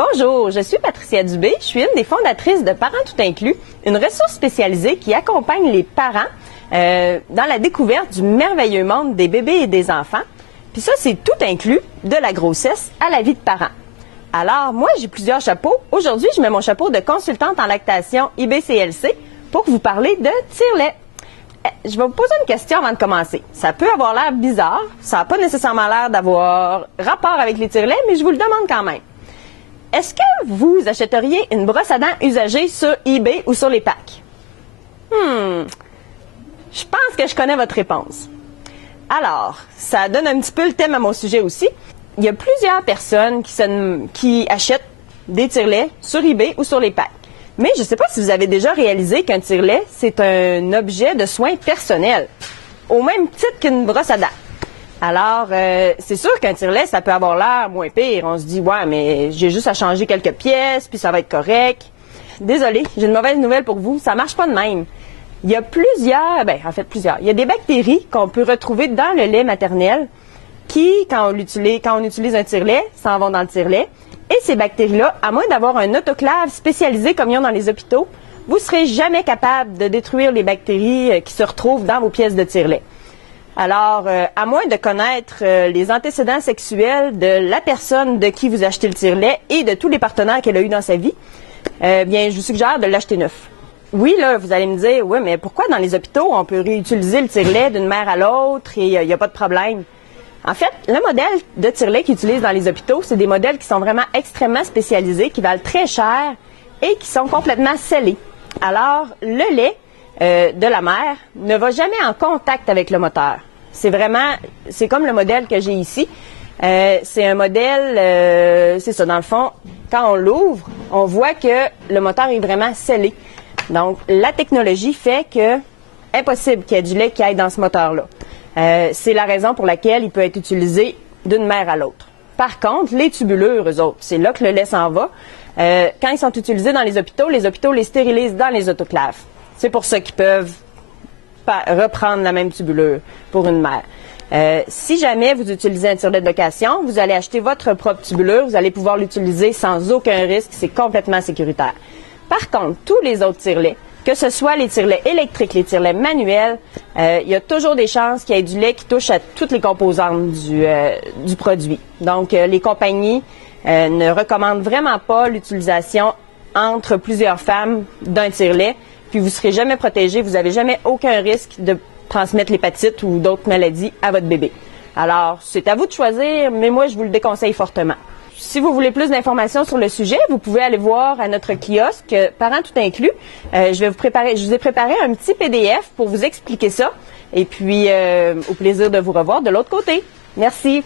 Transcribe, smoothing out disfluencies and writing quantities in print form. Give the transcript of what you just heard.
Bonjour, je suis Patricia Dubé, je suis une des fondatrices de Parents Tout Inclus, une ressource spécialisée qui accompagne les parents dans la découverte du merveilleux monde des bébés et des enfants. Puis ça, c'est tout inclus, de la grossesse à la vie de parent. Alors, moi, j'ai plusieurs chapeaux. Aujourd'hui, je mets mon chapeau de consultante en lactation IBCLC pour vous parler de tire-lait. Je vais vous poser une question avant de commencer. Ça peut avoir l'air bizarre, ça n'a pas nécessairement l'air d'avoir rapport avec les tire-laits, mais je vous le demande quand même. Est-ce que vous achèteriez une brosse à dents usagée sur eBay ou sur les packs? Je pense que je connais votre réponse. Alors, ça donne un petit peu le thème à mon sujet aussi. Il y a plusieurs personnes qui achètent des tire-laits sur eBay ou sur les packs. Mais je ne sais pas si vous avez déjà réalisé qu'un tire-lait, c'est un objet de soin personnel, au même titre qu'une brosse à dents. Alors, c'est sûr qu'un tire-lait, ça peut avoir l'air moins pire. On se dit, ouais, mais j'ai juste à changer quelques pièces, puis ça va être correct. Désolée, j'ai une mauvaise nouvelle pour vous, ça marche pas de même. Il y a plusieurs. Il y a des bactéries qu'on peut retrouver dans le lait maternel qui, quand on utilise un tire-lait, s'en vont dans le tire-lait. Et ces bactéries-là, à moins d'avoir un autoclave spécialisé comme ils ont dans les hôpitaux, vous ne serez jamais capable de détruire les bactéries qui se retrouvent dans vos pièces de tire-lait. Alors, à moins de connaître les antécédents sexuels de la personne de qui vous achetez le tire-lait et de tous les partenaires qu'elle a eu dans sa vie, bien, je vous suggère de l'acheter neuf. Oui, là, vous allez me dire, oui, mais pourquoi dans les hôpitaux, on peut réutiliser le tire-lait d'une mère à l'autre et il n'y a pas de problème? En fait, le modèle de tire-lait qu'ils utilisent dans les hôpitaux, c'est des modèles qui sont vraiment extrêmement spécialisés, qui valent très cher et qui sont complètement scellés. Alors, le lait de la mère ne va jamais en contact avec le moteur. C'est comme le modèle que j'ai ici. C'est un modèle, c'est ça, dans le fond, quand on l'ouvre, on voit que le moteur est vraiment scellé. Donc, la technologie fait que impossible qu'il y ait du lait qui aille dans ce moteur-là. C'est la raison pour laquelle il peut être utilisé d'une mère à l'autre. Par contre, les tubulures, eux autres, c'est là que le lait s'en va. Quand ils sont utilisés dans les hôpitaux les stérilisent dans les autoclaves. C'est pour ça qu'ils peuvent reprendre la même tubulure pour une mère. Si jamais vous utilisez un tire-lait de location, vous allez acheter votre propre tubulure, vous allez pouvoir l'utiliser sans aucun risque, c'est complètement sécuritaire. Par contre, tous les autres tire-laits, que ce soit les tire-laits électriques, les tire-laits manuels, il y a toujours des chances qu'il y ait du lait qui touche à toutes les composantes du produit. Donc, les compagnies ne recommandent vraiment pas l'utilisation entre plusieurs femmes d'un tire-lait, puis vous ne serez jamais protégé, vous n'avez jamais aucun risque de transmettre l'hépatite ou d'autres maladies à votre bébé. Alors, c'est à vous de choisir, mais moi, je vous le déconseille fortement. Si vous voulez plus d'informations sur le sujet, vous pouvez aller voir à notre kiosque Parents Tout Inclus. Je vous ai préparé un petit PDF pour vous expliquer ça. Et puis, au plaisir de vous revoir de l'autre côté. Merci.